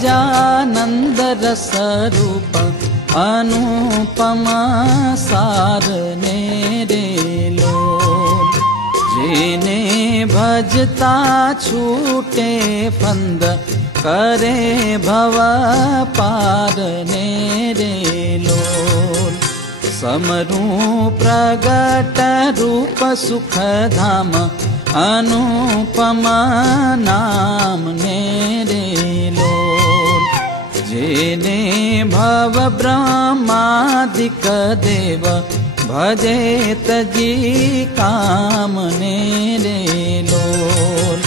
સહજાનંદ રસ રૂપ અનુપમા સારને રે લોલ. જેને ભજતા છૂટે ફંદ કરે ભવ પારને રે લોલ. સમરૂ પ્રગટ રૂપ સુખધામ અનુપમા નામ ને રે લોલ. જેને ભવ બ્રહ્માદિક દેવ ભજે તજી કામ ને રે લોલ.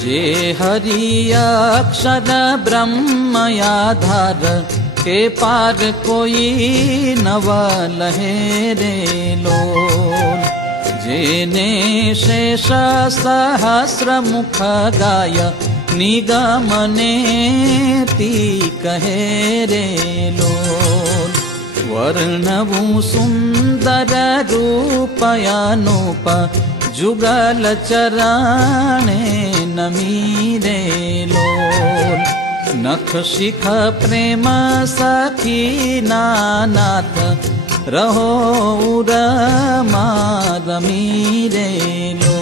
જે હરિ અક્ષર બ્રહ્મ આધાર કે પાર કોઈ નવ લહે રે લોલ. જેને શેષ સહસ્ર મુખ ગાય નિગમને તી કહે રે લોલ. વર્ણવું સુંદર રૂપ અનુપ જુગલ ચરણે નમી રે લોલ. નખ શિખ પ્રેમ સખી નાનાથ રહો ઉરમાં રમી રે લોલ.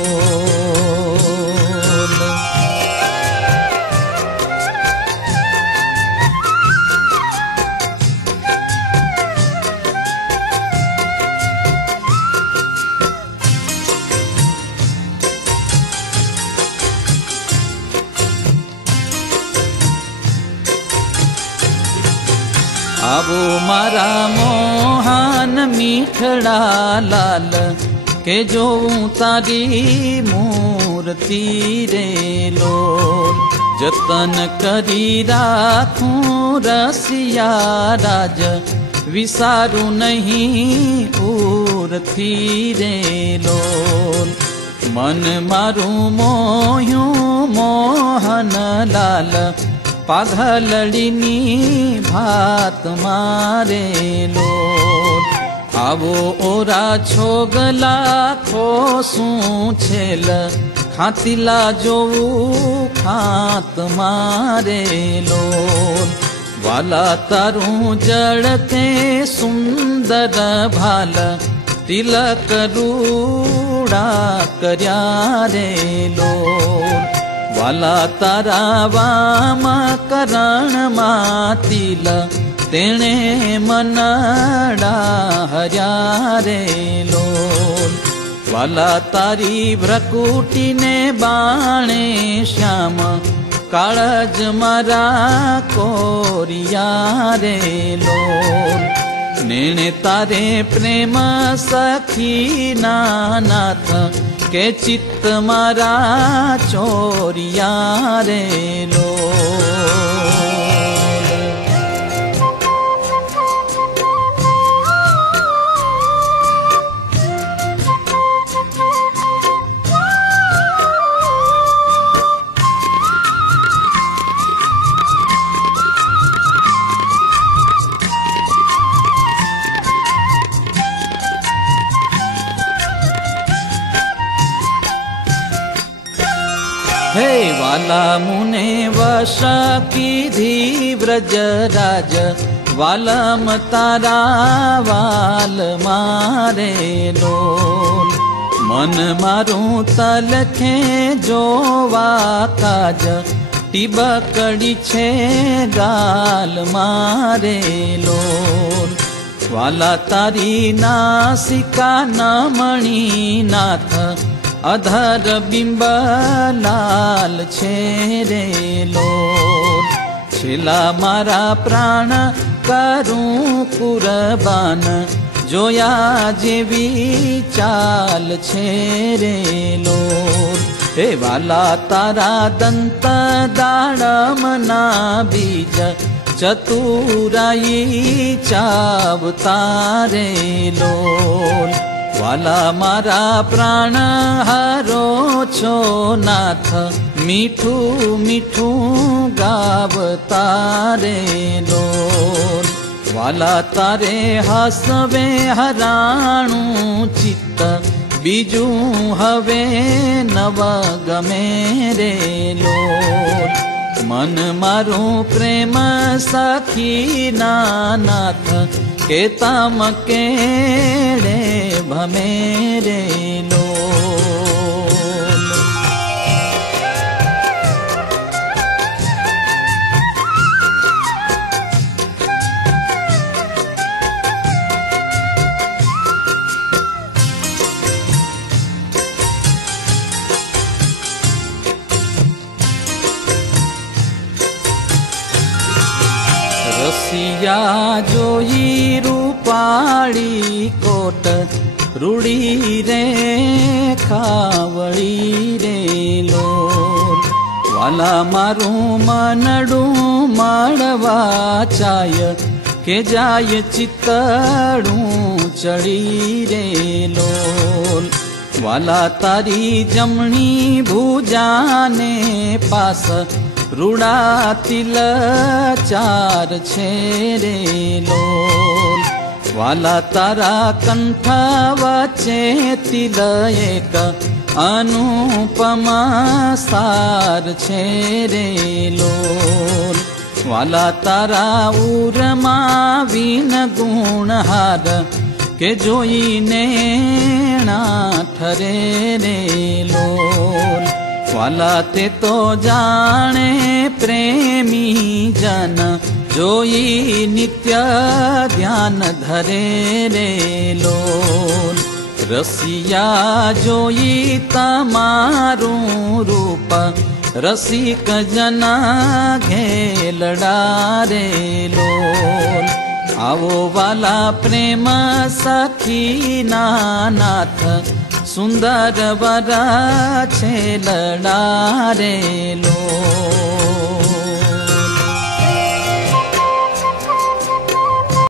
આવો મારા મોહન મીઠડા લાલ કે જોઉં તારી મૂર્તિ રે લોલ. જતન કરી રાખું રસિયા રાજ વિસારું નહીં પૂરથી રે લોલ. મન મારું મોહ્યું મોહન લાલ પાઘલડીની ભાત મારે લોલ. આવો ઓરા છોગલા ખોસું છેલ ખાતીલા જોવું ખાત મારે લોલ. વાલા તારું જળ તે સુંદર ભાલ તિલક રૂડા કર્યા રે લોલ. વાલા તારા વામ કરણમાં તિલ તેણે મનડા હર્યા રે લોલ. વાલા તારી ભ્રકુટીને બાણે શ્યામ કાળજ મારા કોરિયા રે લોલ. નેણે તારે પ્રેમ સખી નાનાથ કે ચિત્ત મારા ચોરિયા રે લોલ. હે વાલા મુને વશ કીધી વ્રજ રાજ વાલમ તારા વાલ મારે લોલ. મન મારું તલખે જોવા કાજ ટીબકડી છે ગાલ મારે લોલ. વાલા તારી નાસિકા નમણી નાથ અધર બિંબ લાલ છે રે લોલ. છેલ્લા મારા પ્રાણ કરું કુરબાન જોયા જેવી ચાલ છે રે લોલ. હે વાલા તારા દંત દાડમના બીજ ચતુરાઈ ચાવતા રે લોલ. વાલા મારા પ્રાણ હારો છો નાથ મીઠું મીઠું ગાવતા રે લોલ. વાલા તારે હસવે હરાણું ચિત્ત બીજું હવે નવ ગમે રે લોલ. मन मारू प्रेम सखी नाथ केता मकेड़े भमेरे लो। रसिया जोई रूपाड़ी कोट रूड़ी रे खावड़ी रे लोल। वाला मारू मनडू माड़वा चाय के जाय चितड़ू चढ़ी रे लोल। वाला तारी जमणी भुजाने पास रूड़ा तिल चार छेरे लोल। वाला तारा कंठ वचे तिल एक अनुपमा सार छेरे लोल। वाला तारा उरमा वीन गुण हार के जोई नेणा ठरे रे लोल। वाला ते तो जाने प्रेमी जन जोई नित्य ध्यान धरे रे लोल। रसिया जोई तमारू रूप रसिक जना घेलड़ा रे लोल। आवो वाला प्रेम सखी नाथ सुंदर वरा छेलड़ा रे लोल।